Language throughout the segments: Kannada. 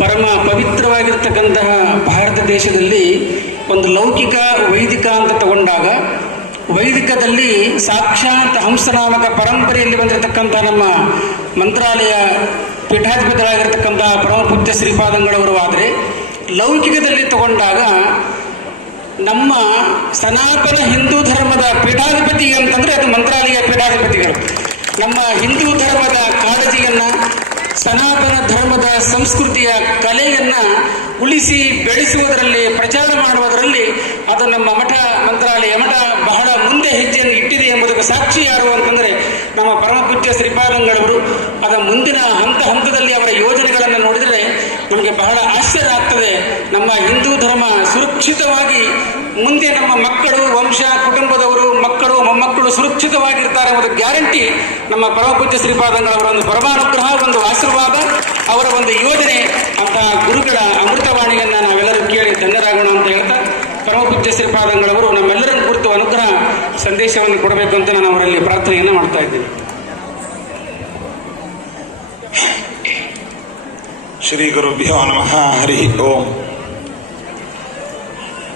ಪರಮ ಪವಿತ್ರವಾಗಿರ್ತಕ್ಕಂತಹ ಭಾರತ ದೇಶದಲ್ಲಿ ಒಂದು ಲೌಕಿಕ ವೈದಿಕ ಅಂತ ತಗೊಂಡಾಗ, ವೈದಿಕದಲ್ಲಿ ಸಾಕ್ಷಾತ್ ಹಂಸನಾಮಕ ಪರಂಪರೆಯಲ್ಲಿ ಬಂದಿರತಕ್ಕಂಥ ನಮ್ಮ ಮಂತ್ರಾಲಯ ಪೀಠಾಧಿಪತಿಗಳಾಗಿರ್ತಕ್ಕಂತಹ ಪರಮ ಪೂಜ್ಯ ಶ್ರೀಪಾದಂಗಳವರು. ಆದರೆ ಲೌಕಿಕದಲ್ಲಿ ತಗೊಂಡಾಗ ನಮ್ಮ ಸನಾತನ ಹಿಂದೂ ಧರ್ಮದ ಪೀಠಾಧಿಪತಿ ಅಂತಂದರೆ ಅದು ಮಂತ್ರಾಲಯ ಪೀಠಾಧಿಪತಿಗಳು. ನಮ್ಮ ಹಿಂದೂ ಧರ್ಮದ ಕಾಳಜಿಯನ್ನು, ಸನಾತನ ಧರ್ಮದ ಸಂಸ್ಕೃತಿಯ ಕಲೆಯನ್ನು ಉಳಿಸಿ ಬೆಳೆಸುವುದರಲ್ಲಿ, ಪ್ರಚಾರ ಮಾಡುವುದರಲ್ಲಿ ಅದು ನಮ್ಮ ಮಠ ಮಂತ್ರಾಲಯ ಮಠ ಬಹಳ ಮುಂದೆ ಹೆಜ್ಜೆಯನ್ನು ಇಟ್ಟಿದೆ ಎಂಬುದಕ್ಕೆ ಸಾಕ್ಷಿ ಯಾರು ಅಂತಂದರೆ ನಮ್ಮ ಪರಮಪೂಜ್ಯ ಶ್ರೀಪಾದಂಗಳವರು. ಅದರ ಮುಂದಿನ ಹಂತದಲ್ಲಿ ಅವರ ಯೋಜನೆಗಳನ್ನು ನೋಡಿದರೆ ನಮಗೆ ಬಹಳ ಆಶ್ಚರ್ಯ ಆಗ್ತದೆ. ನಮ್ಮ ಹಿಂದೂ ಧರ್ಮ ಸುರಕ್ಷಿತವಾಗಿ ಮುಂದೆ ನಮ್ಮ ಮಕ್ಕಳು, ವಂಶ, ಕುಟುಂಬದವರು, ಮಕ್ಕಳು, ಮೊಮ್ಮಕ್ಕಳು ಸುರಕ್ಷಿತವಾಗಿರ್ತಾರೆ ಎಂಬುದು ಗ್ಯಾರಂಟಿ ನಮ್ಮ ಪರಮಪೂಜ್ಯ ಶ್ರೀಪಾದಂಗಳವರ ಒಂದು ಪರಮಾನುಗ್ರಹ, ಒಂದು ಆಶೀರ್ವಾದ, ಅವರ ಒಂದು ಯೋಜನೆ. ಅಂತಹ ಗುರುಗಳ ಅಮೃತವಾಣಿಯನ್ನು ನಾವೆಲ್ಲರೂ ಕೇಳಿ ಧನ್ಯರಾಗೋಣ ಅಂತ ಹೇಳ್ತಾ, ಪರಮಪೂಜ್ಯ ಶ್ರೀಪಾದಂಗಳವರು ನಮ್ಮೆಲ್ಲರನ್ನು ಕುರಿತು ಅನುಗ್ರಹ ಸಂದೇಶವನ್ನು ಕೊಡಬೇಕು ಅಂತ ನಾನು ಅವರಲ್ಲಿ ಪ್ರಾರ್ಥನೆಯನ್ನು ಮಾಡ್ತಾ ಇದ್ದೇನೆ. ಶ್ರೀ ಗುರುಭ್ಯೋ ನಮಃ. ಹರಿ ಓಂ.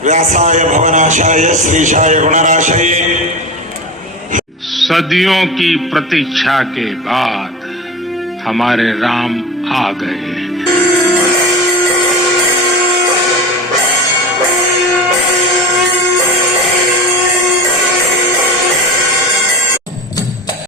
व्यासाय भवनाशाय श्रीशाय गुणराशये. सदियों की प्रतीक्षा के बाद हमारे राम आ गए हैं.